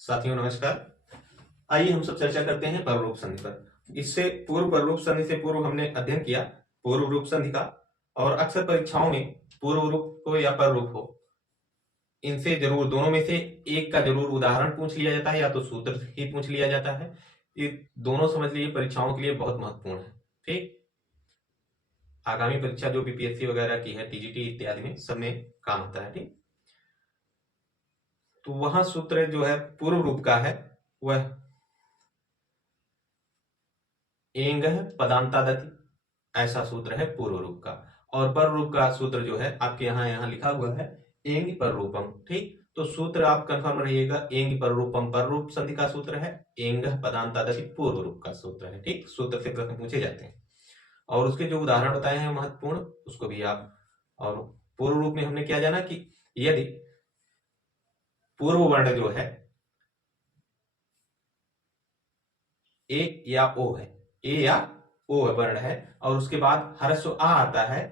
साथियों नमस्कार। आइए हम सब चर्चा करते हैं पररूप संधि पर। इससे पूर्व पररूप संधि से पूर्व हमने अध्ययन किया पूर्व रूप संधि का, और अक्सर परीक्षाओं में पूर्व रूप हो या पररूप हो, इनसे जरूर दोनों में से एक का जरूर उदाहरण पूछ लिया जाता है या तो सूत्र ही पूछ लिया जाता है। ये दोनों समझ लीजिए परीक्षाओं के लिए बहुत महत्वपूर्ण है। ठीक, आगामी परीक्षा जो बीपीएससी वगैरह की है, टीजीटी इत्यादि में, सब में काम आता है। ठीक, तो वहां सूत्र जो है पूर्व रूप का है वह एंग पदांतादति, ऐसा सूत्र है पूर्व रूप का। और पर रूप का सूत्र जो है आपके यहाँ लिखा हुआ है एंग पर रूपम। ठीक, तो सूत्र आप कंफर्म रहिएगा, एंग पर रूपम पर रूप संधि का सूत्र है, एंग पदांतादति पूर्व रूप का सूत्र है। ठीक, सूत्र से प्रश्न पूछे जाते हैं और उसके जो उदाहरण बताए हैं महत्वपूर्ण, उसको भी आप। और पूर्व रूप में हमने क्या जाना कि यदि पूर्व वर्ण जो है ए या ओ है, ए या ओ वर्ण है, और उसके बाद ह्रस्व आ आता है,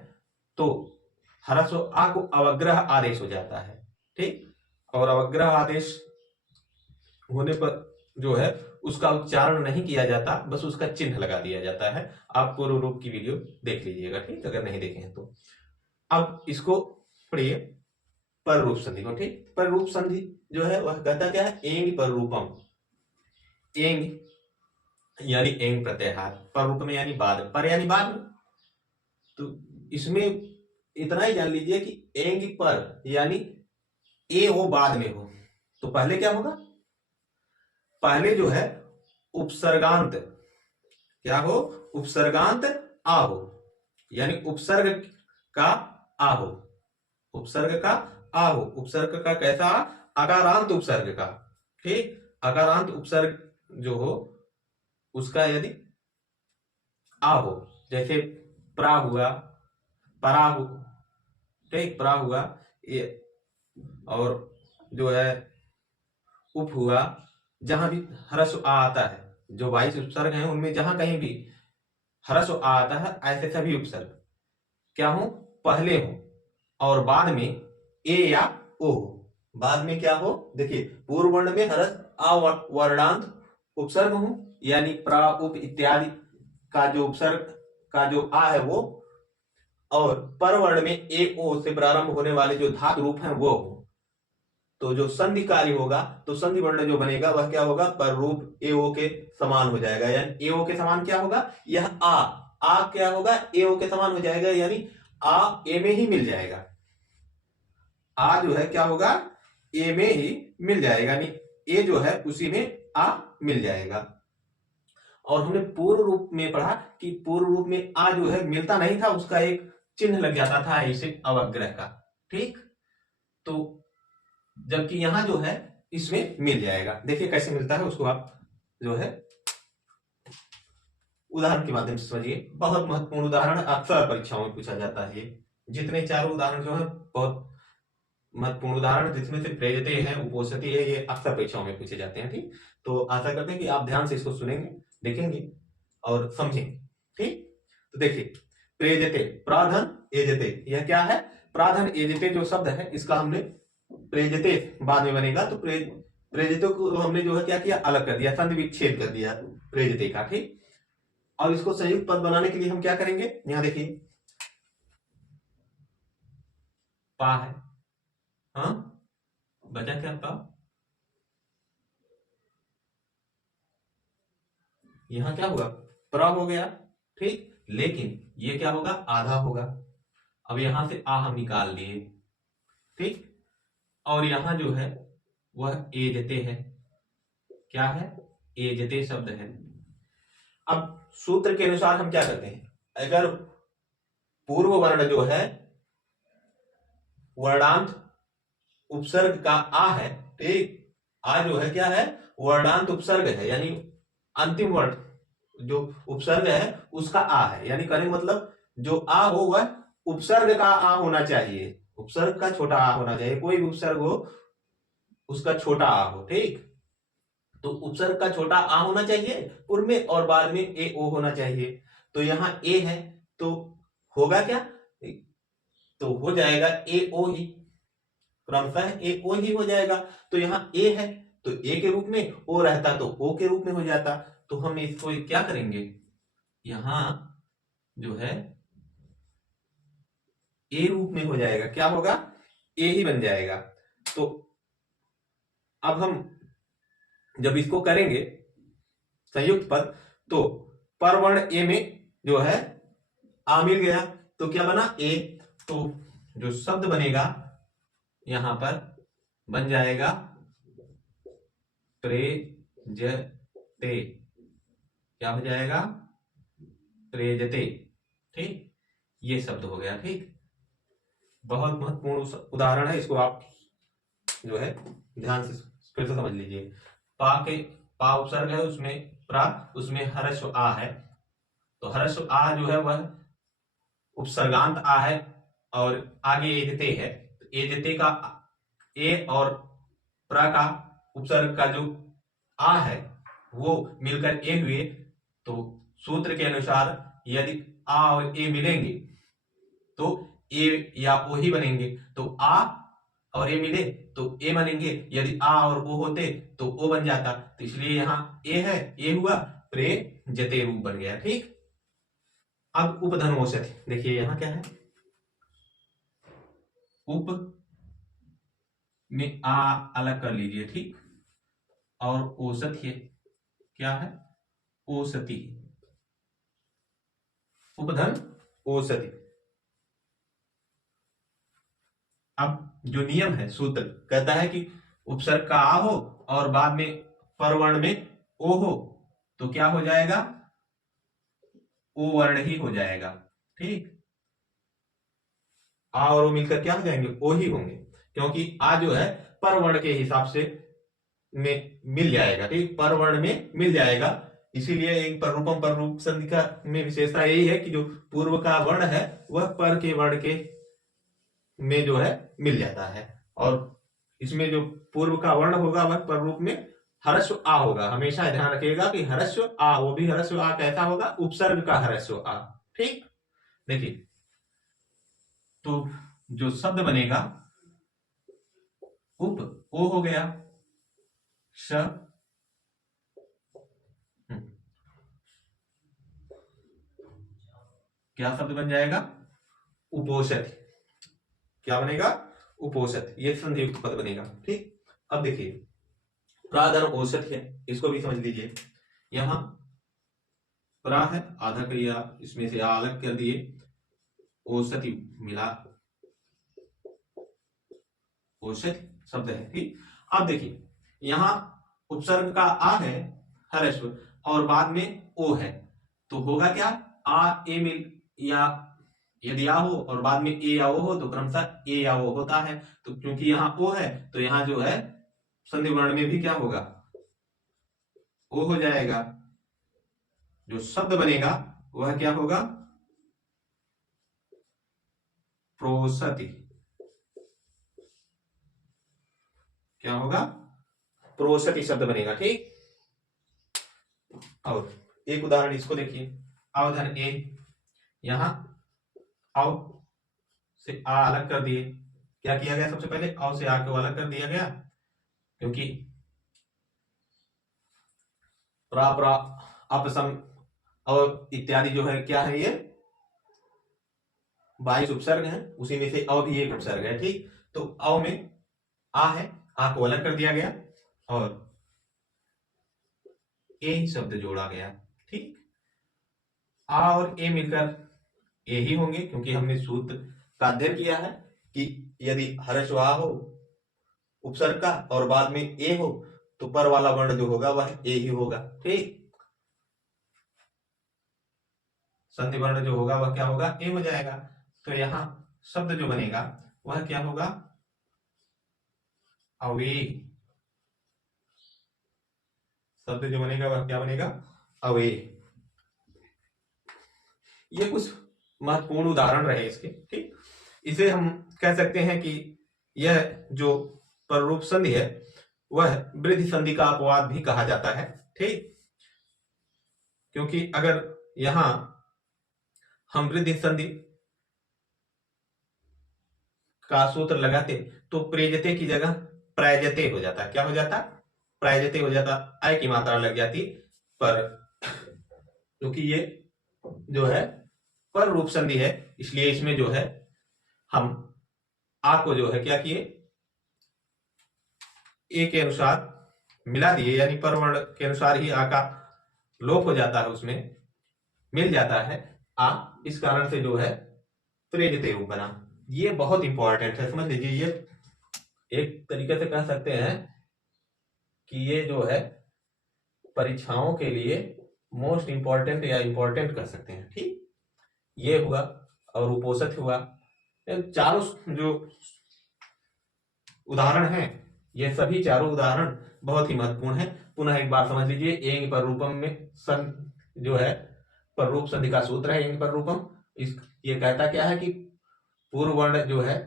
तो ह्रस्व आ को अवग्रह आदेश हो जाता है। ठीक, और अवग्रह आदेश होने पर जो है उसका उच्चारण नहीं किया जाता, बस उसका चिन्ह लगा दिया जाता है। आप पूर्व रूप की वीडियो देख लीजिएगा, ठीक, अगर नहीं देखे हैं तो। अब इसको पढ़िए पर रूप संधि को। ठीक, पर रूप संधि जो है वह कहता क्या है, एंग पर रूपम। एंग यानी एंग प्रत्याहार, पर रूप में यानी बाद, पर यानी बाद में। तो इसमें इतना ही जान लीजिए कि एंग पर यानी ए वो बाद में हो, तो पहले क्या होगा, पहले जो है उपसर्गांत क्या हो, उपसर्गांत आ हो, यानी उपसर्ग का आ हो, उपसर्ग का आ हो। उपसर्ग का कैसा, अकारांत उपसर्ग का। ठीक, अकारांत उपसर्ग जो हो उसका यदि आ हो, जैसे प्रा हुआ, परा हो, ठीक, प्रा हुआ ये, और जो है उप हुआ, जहां भी ह्रस्व आ आता है, जो 22 उपसर्ग हैं उनमें जहां कहीं भी ह्रस्व आ आता है, ऐसे सभी उपसर्ग क्या हो, पहले हो और बाद में ए या ओ हो। बाद में क्या हो, देखिए पूर्व वर्ण में ह्रस्व आ वर्णांत उपसर्ग हो, यानी प्रा उप इत्यादि का जो उपसर्ग का जो आ है वो, और पर वर्ण में ए ओ से प्रारंभ होने वाले जो धातु रूप हैं वो हो। तो जो संधि कार्य होगा, तो संधि वर्ण जो बनेगा वह क्या होगा, पर रूप ए ओ के समान हो जाएगा। यानी ए ओ के समान क्या होगा, यह आ क्या होगा, ए ओ के समान हो जाएगा, यानी आ ए में ही मिल जाएगा। आ जो है क्या होगा, ए में ही मिल जाएगा, यानी ए जो है उसी में आ मिल जाएगा। और हमने पूर्व रूप में पढ़ा कि पूर्व रूप में आ जो है मिलता नहीं था, उसका एक चिन्ह लग जाता था ऐसे अवग्रह का। ठीक, तो जबकि यहां जो है इसमें मिल जाएगा। देखिए कैसे मिलता है, उसको आप जो है उदाहरण के माध्यम से समझिए। बहुत महत्वपूर्ण उदाहरण अक्सर परीक्षाओं में पूछा जाता है। जितने चारों उदाहरण जो है बहुत महत्वपूर्ण उदाहरण, जिसमें से प्रेरित है, उपोषित है, ये अक्सर परीक्षाओं में पूछे जाते हैं। ठीक, तो आशा करते हैं कि आप ध्यान से इसको सुनेंगे, देखेंगे और समझेंगे। ठीक, तो देखिए प्रेजते, प्राधन एजते, यह क्या है, प्राधन एजते जो शब्द है इसका हमने प्रेजते बाद में बनेगा, तो प्रेजते को हमने जो है क्या किया, अलग कर दिया, संधि विच्छेद कर दिया प्रेजते का। ठीक, और इसको संयुक्त पद बनाने के लिए हम क्या करेंगे, यहां देखिए पा है, हाँ बचा क्या पा, यहां क्या हुआ, प्र हो गया। ठीक, लेकिन ये क्या होगा, आधा होगा। अब यहां से आ हम निकाल दिए। ठीक, और यहां जो है वह एजते है, क्या है, एजते शब्द है। अब सूत्र के अनुसार हम क्या करते हैं, अगर पूर्व वर्ण जो है वर्णांत उपसर्ग का आ है, ठीक, आ जो है क्या है, वर्णांत उपसर्ग है, यानी अंतिम वर्ण जो उपसर्ग है उसका आ है, यानी कहने मतलब जो आ हो वह उपसर्ग का आ होना चाहिए, उपसर्ग का छोटा आ होना चाहिए। कोई भी उपसर्ग हो उसका छोटा आ हो। ठीक, तो उपसर्ग का छोटा आ होना चाहिए पूर्व में, और बाद में ए ओ होना चाहिए। तो यहां ए है तो होगा क्या, तो हो जाएगा ए ओ ही, क्रमशः ए ओ ही हो जाएगा। तो यहां ए है तो ए के रूप में, ओ रहता तो ओ के रूप में हो जाता। तो हम इसको क्या करेंगे, यहां जो है ए रूप में हो जाएगा, क्या होगा, ए ही बन जाएगा। तो अब हम जब इसको करेंगे संयुक्त पद, तो परवर्ण ए में जो है आ मिल गया, तो क्या बना ए। तो जो शब्द बनेगा यहां पर बन जाएगा प्रेजते, क्या हो जाएगा, प्रेजते। ठीक, ये शब्द हो गया। ठीक, बहुत महत्वपूर्ण उदाहरण है, इसको आप जो है ध्यान से फिर से समझ लीजिए। पा के पा उपसर्ग है, उसमें प्रा, उसमें हर्ष आ है, तो हर्ष आ जो है वह उपसर्गांत आ है, और आगे एजते है। एजते का ए और प्रा का उपसर्ग का जो आ है वो मिलकर ए हुए, तो सूत्र के अनुसार यदि आ और ए मिलेंगे तो ए या ओ ही बनेंगे। तो आ और ए मिले तो ए बनेंगे, यदि आ और ओ होते तो ओ बन जाता। तो इसलिए यहां ए है, ए हुआ, प्रे जते रूप बन गया। ठीक, अब उपधन औषधि देखिए यहां क्या है, उप में आ अलग कर लीजिए। ठीक, और औषधि क्या है, औषधि, उपधन औषधि। अब जो नियम है, सूत्र कहता है कि उपसर्ग का आ हो और बाद में परवर्ण में ओ हो, तो क्या हो जाएगा, ओ वर्ण ही हो जाएगा। ठीक, आ और ओ मिलकर क्या हो जाएंगे, ओ ही होंगे, क्योंकि आ जो है परवर्ण के हिसाब से में मिल जाएगा। ठीक, परवर्ण में मिल जाएगा, इसीलिए एक पर रूप संधि का में विशेषता यही है कि जो पूर्व का वर्ण है वह पर के वर्ण के में जो है मिल जाता है, और इसमें जो पूर्व का वर्ण होगा वह पर रूप में हर्स्व आ होगा। हमेशा ध्यान रखिएगा कि हर्स्व आ, वो भी हर्स्व आ कैसा होगा, उपसर्ग का हर्स्व आ। ठीक, देखिए तो जो शब्द बनेगा उप ओ हो गया, श क्या शब्द बन जाएगा, उपोषित, क्या बनेगा, उपोषित, ये संधि युक्त पद बनेगा। ठीक, अब देखिए प्राधन औषध है, इसको भी समझ लीजिए। यहां प्रा है, आधा क्रिया इसमें से आ अलग कर दिए, औषधि मिला, औषध शब्द है। ठीक, अब देखिए यहां उपसर्ग का आ है हर्स्व और बाद में ओ है, तो होगा क्या, आ ए मिल, या यदि आ हो और बाद में ए या ओ हो तो क्रमशः ए या ओ होता है। तो क्योंकि यहाँ ओ है तो यहाँ जो है संधि वर्ण में भी क्या होगा, ओ हो जाएगा। जो शब्द बनेगा वह क्या होगा, प्रोसति, क्या होगा, प्रोसति शब्द बनेगा। ठीक, और एक उदाहरण इसको देखिए, अवधन ए, यहां अव से आ अलग कर दिए, क्या किया गया, सबसे पहले अव से आ को अलग कर दिया गया, क्योंकि प्रा प्रा अपसम और इत्यादि जो है क्या है, ये 22 उपसर्ग है, उसी में से अव भी एक उपसर्ग है। ठीक, तो अव में आ है, आ को अलग कर दिया गया और ए शब्द जोड़ा गया। ठीक, आ और ए मिलकर ए ही होंगे, क्योंकि हमने सूत्र का अध्ययन किया है कि यदि हर्ष आ हो उपसर्ग का और बाद में ए हो तो पर वाला वर्ण जो होगा वह ए ही होगा। ठीक, संधि वर्ण जो होगा वह क्या होगा, ए हो जाएगा। तो यहां शब्द जो बनेगा वह क्या होगा, अवे, शब्द जो बनेगा वह क्या बनेगा, अवे। ये कुछ महत्वपूर्ण उदाहरण रहे इसके। ठीक, इसे हम कह सकते हैं कि यह जो पररूप संधि है वह वृद्धि संधि का अपवाद भी कहा जाता है। ठीक, क्योंकि अगर यहां हम वृद्धि संधि का सूत्र लगाते तो प्रेजते की जगह प्रायजते हो जाता, क्या हो जाता, प्रायजते हो जाता, आय की मात्रा लग जाती, पर क्योंकि ये जो है पर रूप संधि है, इसलिए इसमें जो है हम आ को जो है क्या किए, ए के अनुसार मिला दिए, यानी पर वर्ण के अनुसार ही आ का लोप हो जाता है, उसमें मिल जाता है आ, इस कारण से जो है प्रेरित रूप बना। ये बहुत इंपॉर्टेंट है, समझ लीजिए। ये एक तरीके से कह सकते हैं कि ये जो है परीक्षाओं के लिए मोस्ट इंपॉर्टेंट या इंपॉर्टेंट कह सकते हैं। ठीक, ये हुआ और उपोषित हुआ। चारों जो उदाहरण हैं, ये सभी चारों उदाहरण बहुत ही महत्वपूर्ण है। पुनः एक बार समझ लीजिए, एंग पर रूपम में सन जो है पर रूप संधि का सूत्र है एंग पर रूपम। इस ये कहता क्या है कि पूर्व वर्ण जो है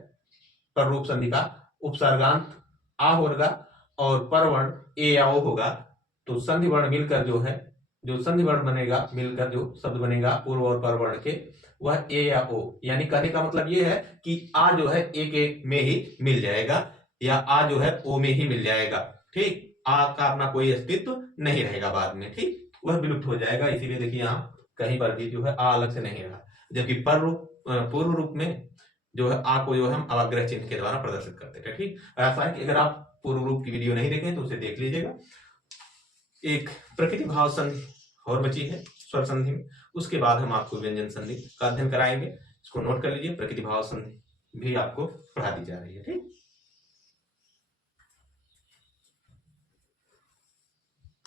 पर रूप संधि का उपसर्गांत आ होगा और पर वर्ण ए या ओ होगा, तो संधि वर्ण मिलकर जो है, जो संधि वर्ण बनेगा मिलकर जो शब्द बनेगा पूर्व और पर वर्ण के, वह ए या ओ। यानी कहने का मतलब ये है कि आ जो है ए के में ही मिल जाएगा या आ जो है ओ में ही मिल जाएगा। ठीक, आ का अपना कोई अस्तित्व नहीं रहेगा बाद में। ठीक, वह विलुप्त हो जाएगा। इसीलिए देखिए यहाँ कहीं पर भी जो है आ अलग से नहीं रहा, जबकि पर रूप पूर्व रूप में जो है आ को जो है हम अवग्रह चिन्ह के द्वारा प्रदर्शित करते थे। ठीक, ऐसा है कि अगर आप पूर्व रूप की वीडियो नहीं देखें तो उसे देख लीजिएगा। एक प्रकृति भाव संधि और बची है स्वर संधि में, उसके बाद हम आपको व्यंजन संधि का अध्ययन कराएंगे। इसको नोट कर लीजिए, प्रकृति भाव संधि भी आपको पढ़ा दी जा रही है। ठीक।